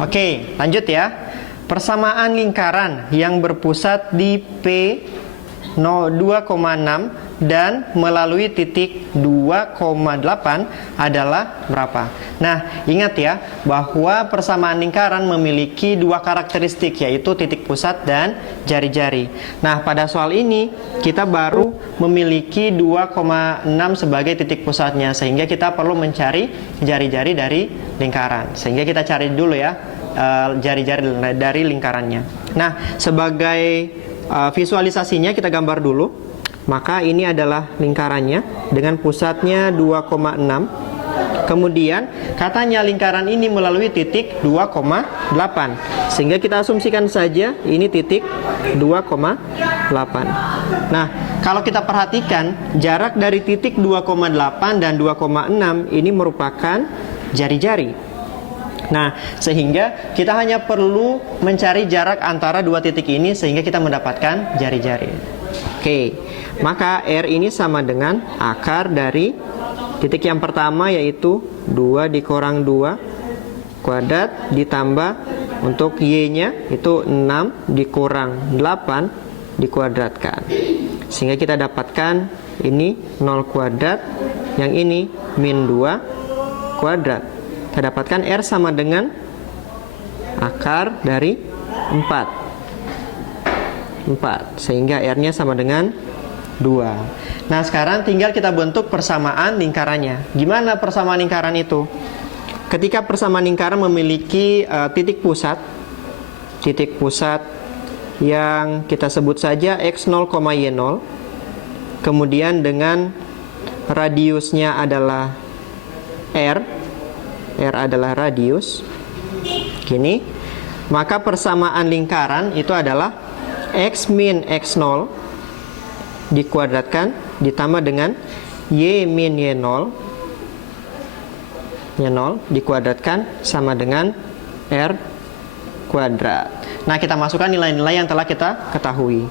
Oke, lanjut ya. Persamaan lingkaran yang berpusat di P 2,6 dan melalui titik 2,8 adalah berapa? Nah, ingat ya bahwa persamaan lingkaran memiliki dua karakteristik, yaitu titik pusat dan jari-jari. Nah, pada soal ini kita baru memiliki 2,6 sebagai titik pusatnya, sehingga kita perlu mencari jari-jari dari lingkaran. Sehingga kita cari dulu ya jari-jari dari lingkarannya. Nah, sebagai visualisasinya kita gambar dulu. Maka ini adalah lingkarannya dengan pusatnya 2,6. Kemudian katanya lingkaran ini melalui titik 2,8. Sehingga kita asumsikan saja ini titik 2,8. Nah, kalau kita perhatikan jarak dari titik 2,8 dan 2,6 ini merupakan jari-jari. Nah, sehingga kita hanya perlu mencari jarak antara dua titik ini sehingga kita mendapatkan jari-jari. Oke, maka R ini sama dengan akar dari titik yang pertama, yaitu 2 dikurang 2 kuadrat ditambah untuk Y-nya itu 6 dikurang 8 dikuadratkan. Sehingga kita dapatkan ini 0 kuadrat, yang ini min 2 kuadrat. Kita dapatkan R sama dengan akar dari 4, sehingga R-nya sama dengan 2. Nah, sekarang tinggal kita bentuk persamaan lingkarannya. Gimana persamaan lingkaran itu? Ketika persamaan lingkaran memiliki titik pusat yang kita sebut saja X0, Y0, kemudian dengan radiusnya adalah R adalah radius, gini, maka persamaan lingkaran itu adalah X min X0 dikuadratkan ditambah dengan Y min Y0 dikuadratkan sama dengan R kuadrat. Nah, kita masukkan nilai-nilai yang telah kita ketahui.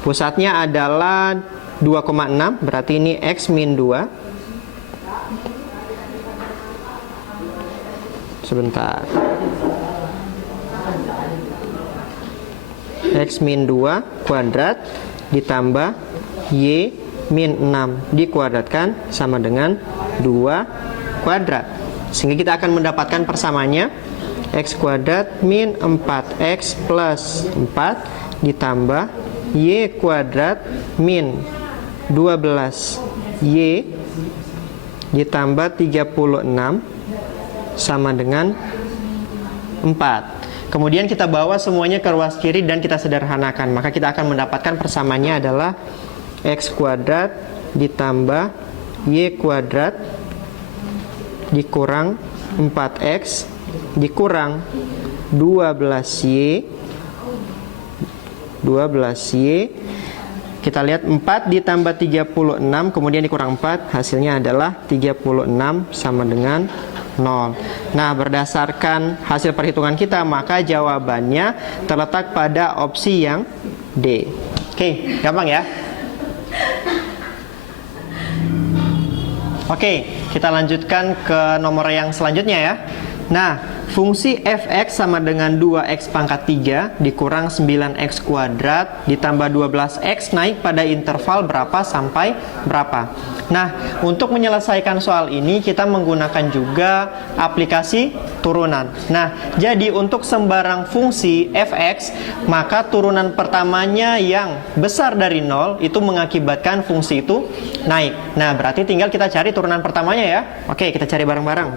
Pusatnya adalah 2,6, berarti ini X min 2. Sebentar. X min 2 kuadrat ditambah Y min 6 dikuadratkan sama dengan 2 kuadrat. Sehingga kita akan mendapatkan persamaannya X kuadrat min 4X plus 4 ditambah Y kuadrat min 12Y ditambah 36 sama dengan 4. Kemudian kita bawa semuanya ke ruas kiri dan kita sederhanakan. Maka kita akan mendapatkan persamaannya adalah X kuadrat ditambah Y kuadrat dikurang 4X dikurang 12Y. Kita lihat 4 ditambah 36 kemudian dikurang 4, hasilnya adalah 36 sama dengan 0. Nah, berdasarkan hasil perhitungan kita, maka jawabannya terletak pada opsi yang D. Oke, gampang ya? Oke, kita lanjutkan ke nomor yang selanjutnya ya. Nah, fungsi fx sama dengan 2x pangkat 3 dikurang 9x kuadrat ditambah 12x naik pada interval berapa sampai berapa. Nah, untuk menyelesaikan soal ini kita menggunakan juga aplikasi turunan. Nah, jadi untuk sembarang fungsi fx, maka turunan pertamanya yang besar dari 0 itu mengakibatkan fungsi itu naik. Nah, berarti tinggal kita cari turunan pertamanya ya. Oke, kita cari bareng-bareng.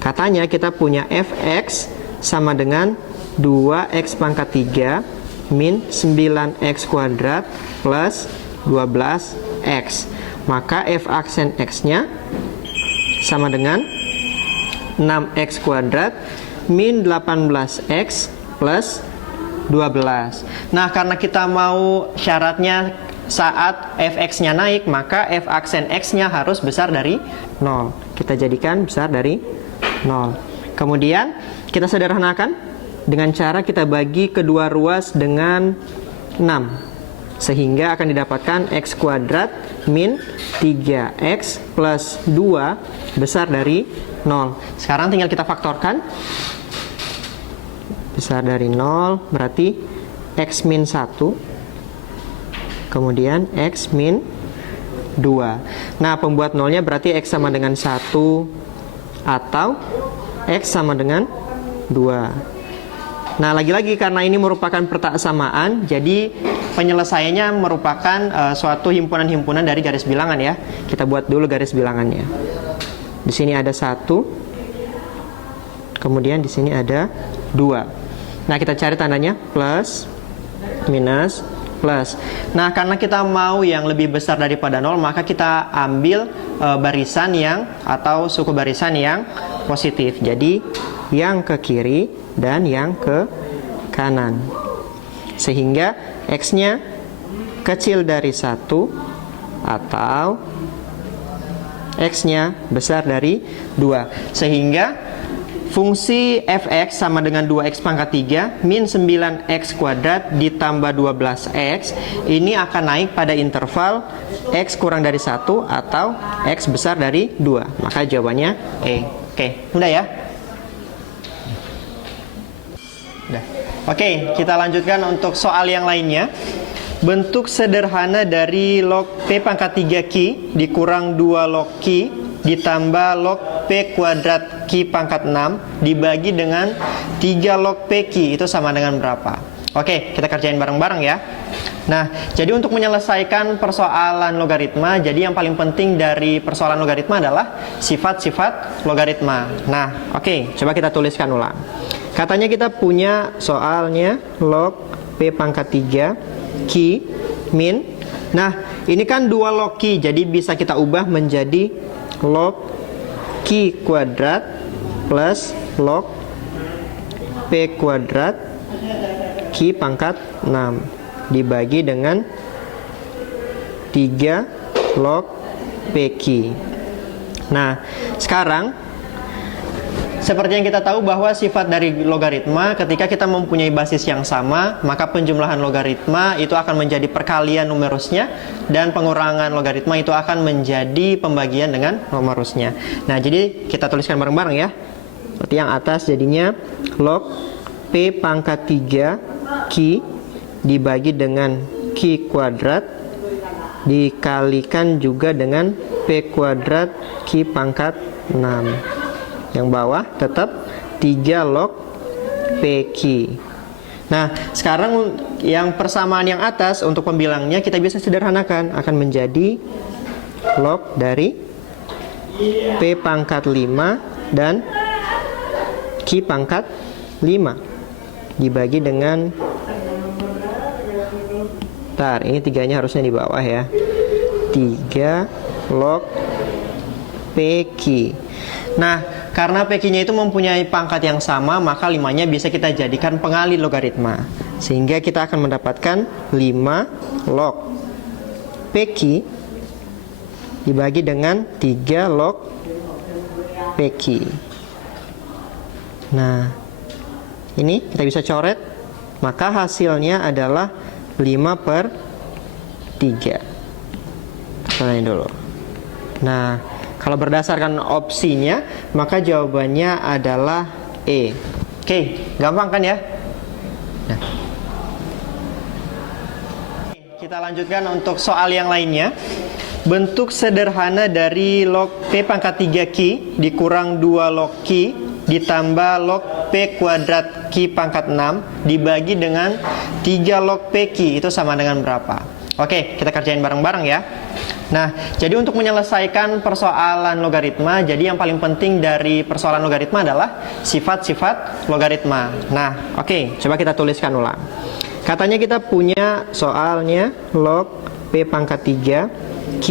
Katanya kita punya fx sama dengan 2x pangkat 3 min 9x kuadrat plus 12x. Maka f aksen x-nya sama dengan 6x kuadrat min 18x plus 12. Nah, karena kita mau syaratnya saat fx-nya naik, maka f aksen x-nya harus besar dari 0. Kita jadikan besar dari 0. Kemudian kita sederhanakan dengan cara kita bagi kedua ruas dengan 6. Sehingga akan didapatkan X kuadrat min 3X plus 2 besar dari 0. Sekarang tinggal kita faktorkan. Besar dari 0 berarti X min 1. Kemudian X min 2. Nah, pembuat nolnya berarti X sama dengan 1 atau X sama dengan 2. Nah, lagi-lagi karena ini merupakan pertak samaan, jadi penyelesaiannya merupakan suatu himpunan-himpunan dari garis bilangan ya. Kita buat dulu garis bilangannya. Di sini ada 1, kemudian di sini ada 2. Nah, kita cari tandanya plus, minus, plus. Nah, karena kita mau yang lebih besar daripada 0, maka kita ambil barisan yang atau suku barisan yang positif. Jadi, yang ke kiri dan yang ke kanan. Sehingga X-nya kecil dari 1 atau X-nya besar dari 2. Sehingga fungsi fx sama dengan 2x pangkat 3 min 9x kuadrat ditambah 12x ini akan naik pada interval x kurang dari 1 atau x besar dari 2. Maka jawabannya E. Oke, udah ya? Udah. Oke, kita lanjutkan untuk soal yang lainnya. Bentuk sederhana dari log P pangkat 3 Q dikurang 2 log Q ditambah log P kuadrat Q pangkat 6 dibagi dengan 3 log P Q itu sama dengan berapa? Oke, kita kerjain bareng-bareng ya. Nah, jadi untuk menyelesaikan persoalan logaritma, jadi yang paling penting dari persoalan logaritma adalah sifat-sifat logaritma. Nah, oke, coba kita tuliskan ulang. Katanya kita punya soalnya log P pangkat 3 Q min. Nah, ini kan 2 log Q, jadi bisa kita ubah menjadi log Q kuadrat plus log P kuadrat Q pangkat 6 dibagi dengan 3 log PQ. Nah, sekarang seperti yang kita tahu bahwa sifat dari logaritma ketika kita mempunyai basis yang sama, maka penjumlahan logaritma itu akan menjadi perkalian numerusnya dan pengurangan logaritma itu akan menjadi pembagian dengan numerusnya. Nah, jadi kita tuliskan bareng-bareng ya. Seperti yang atas jadinya log P pangkat 3 Q dibagi dengan Q kuadrat dikalikan juga dengan P kuadrat Q pangkat 6. Yang bawah tetap 3 log PQ. Nah, sekarang yang persamaan yang atas untuk pembilangnya kita bisa sederhanakan, akan menjadi log dari P pangkat 5 dan Q pangkat 5 dibagi dengan, bentar, ini 3-nya harusnya di bawah ya, 3 log PQ. Nah, karena PQ-nya itu mempunyai pangkat yang sama, maka 5-nya bisa kita jadikan pengali logaritma. Sehingga kita akan mendapatkan 5 log PQ dibagi dengan 3 log PQ. Nah, ini kita bisa coret. Maka hasilnya adalah 5/3. Kita dulu. Nah, kalau berdasarkan opsinya, maka jawabannya adalah E. Oke, gampang kan ya? Nah. Kita lanjutkan untuk soal yang lainnya. Bentuk sederhana dari log P pangkat 3 Q dikurang 2 log Q ditambah log P kuadrat Q pangkat 6 dibagi dengan 3 log PQ itu sama dengan berapa? Oke, kita kerjain bareng-bareng ya. Nah, jadi untuk menyelesaikan persoalan logaritma, jadi yang paling penting dari persoalan logaritma adalah sifat-sifat logaritma. Nah, oke, coba kita tuliskan ulang. Katanya kita punya soalnya log P pangkat 3 Q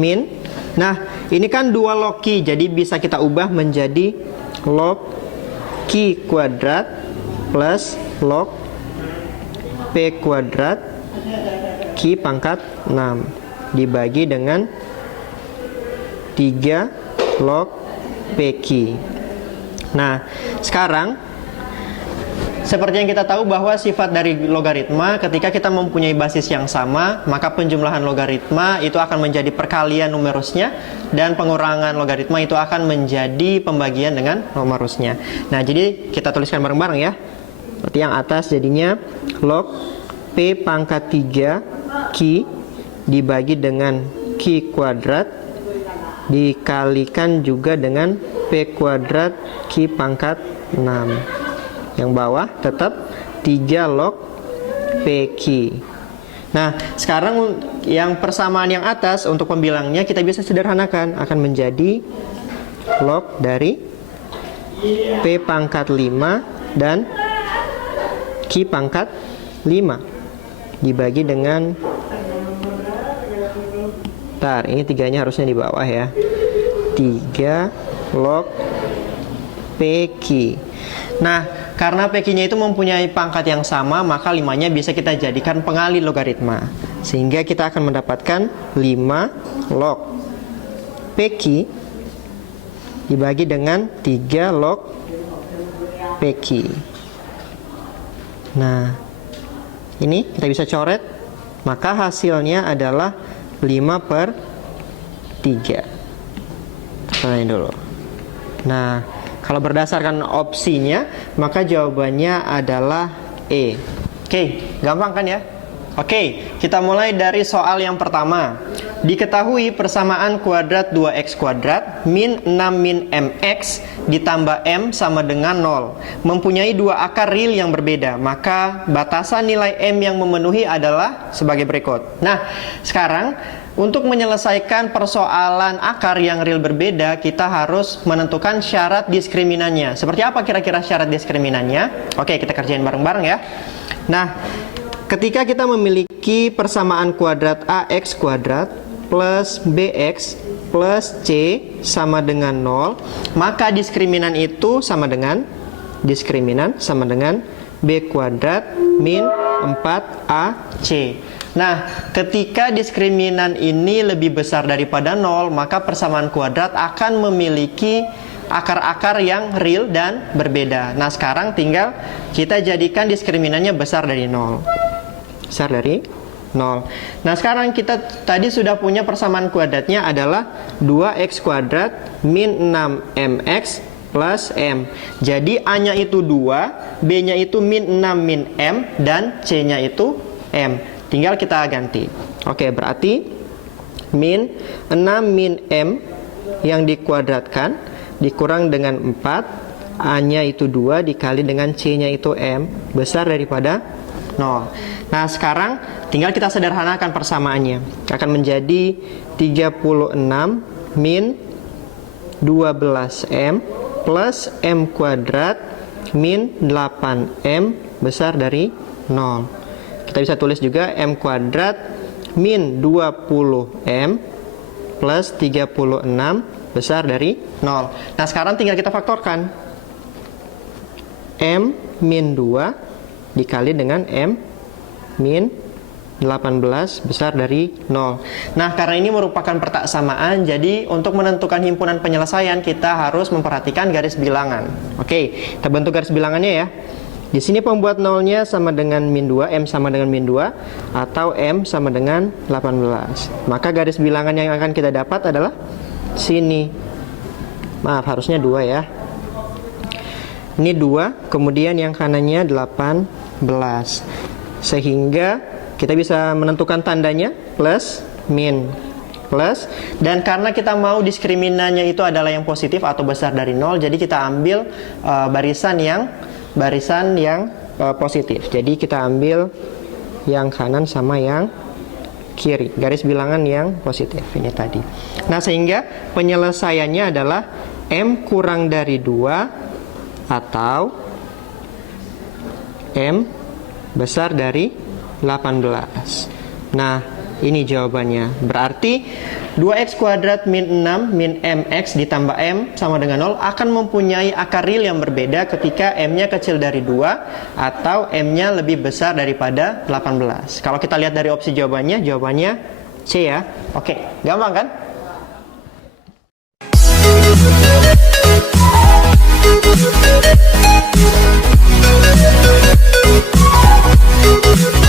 min. Nah, ini kan 2 log Q, jadi bisa kita ubah menjadi log Q kuadrat plus log P kuadrat Q pangkat 6 dibagi dengan 3 log PQ. Nah, sekarang seperti yang kita tahu bahwa sifat dari logaritma ketika kita mempunyai basis yang sama, maka penjumlahan logaritma itu akan menjadi perkalian numerusnya dan pengurangan logaritma itu akan menjadi pembagian dengan numerusnya. Nah, jadi kita tuliskan bareng-bareng ya. Berarti yang atas jadinya log P pangkat 3 Q dibagi dengan Q kuadrat dikalikan juga dengan P kuadrat Q pangkat 6. Yang bawah tetap 3 log PQ. Nah, sekarang yang persamaan yang atas untuk pembilangnya kita bisa sederhanakan, akan menjadi log dari P pangkat 5 dan Q pangkat 5 dibagi dengan, ini tiganya harusnya di bawah ya, 3 log PQ. Nah, karena PQ-nya itu mempunyai pangkat yang sama, maka 5-nya bisa kita jadikan pengalih logaritma. Sehingga kita akan mendapatkan 5 log PQ dibagi dengan 3 log PQ. Nah, ini kita bisa coret, maka hasilnya adalah 5/3. Tekan dulu. Nah, kalau berdasarkan opsinya, maka jawabannya adalah E. Oke, gampang kan ya? Oke, kita mulai dari soal yang pertama. Diketahui persamaan kuadrat 2x kuadrat min 6 min mx ditambah m sama dengan 0 mempunyai dua akar real yang berbeda, maka batasan nilai m yang memenuhi adalah sebagai berikut. Nah, sekarang untuk menyelesaikan persoalan akar yang real berbeda, kita harus menentukan syarat diskriminannya. Seperti apa kira-kira syarat diskriminannya? Oke, kita kerjain bareng-bareng ya. Nah, ketika kita memiliki persamaan kuadrat ax kuadrat plus bx plus c sama dengan 0, maka diskriminan itu sama dengan b kuadrat min 4ac. Nah, ketika diskriminan ini lebih besar daripada 0, maka persamaan kuadrat akan memiliki akar-akar yang real dan berbeda. Nah, sekarang tinggal kita jadikan diskriminannya besar dari 0. Nah, sekarang kita tadi sudah punya persamaan kuadratnya adalah 2x kuadrat min 6mx plus m. Jadi A-nya itu 2, B-nya itu min 6 min m, dan C-nya itu m. Tinggal kita ganti. Oke, berarti min 6 min m yang dikuadratkan dikurang dengan 4, A-nya itu 2 dikali dengan C-nya itu m, besar daripada 0. Nah, sekarang tinggal kita sederhanakan persamaannya. Akan menjadi 36 min 12m plus m kuadrat min 8m besar dari 0. Kita bisa tulis juga m kuadrat min 20m plus 36 besar dari 0. Nah, sekarang tinggal kita faktorkan. M min 2 dikali dengan M min 18 besar dari 0. Nah, karena ini merupakan pertaksamaan, jadi untuk menentukan himpunan penyelesaian kita harus memperhatikan garis bilangan. Oke, kita bentuk garis bilangannya ya. Di sini pembuat nolnya sama dengan min 2, M sama dengan min 2, atau M sama dengan 18. Maka garis bilangan yang akan kita dapat adalah sini. Maaf, harusnya 2 ya. Ini 2, kemudian yang kanannya 18. Sehingga kita bisa menentukan tandanya plus, min, plus. Dan karena kita mau diskriminannya itu adalah yang positif atau besar dari 0, jadi kita ambil barisan yang positif. Jadi kita ambil yang kanan sama yang kiri, garis bilangan yang positif ini tadi. Nah, sehingga penyelesaiannya adalah M kurang dari 2 atau M besar dari 18. Nah, ini jawabannya. Berarti 2x kuadrat min 6 min mx ditambah m sama dengan 0 akan mempunyai akar real yang berbeda ketika m-nya kecil dari 2 atau m-nya lebih besar daripada 18. Kalau kita lihat dari opsi jawabannya C ya. Oke, gampang kan? Thank you.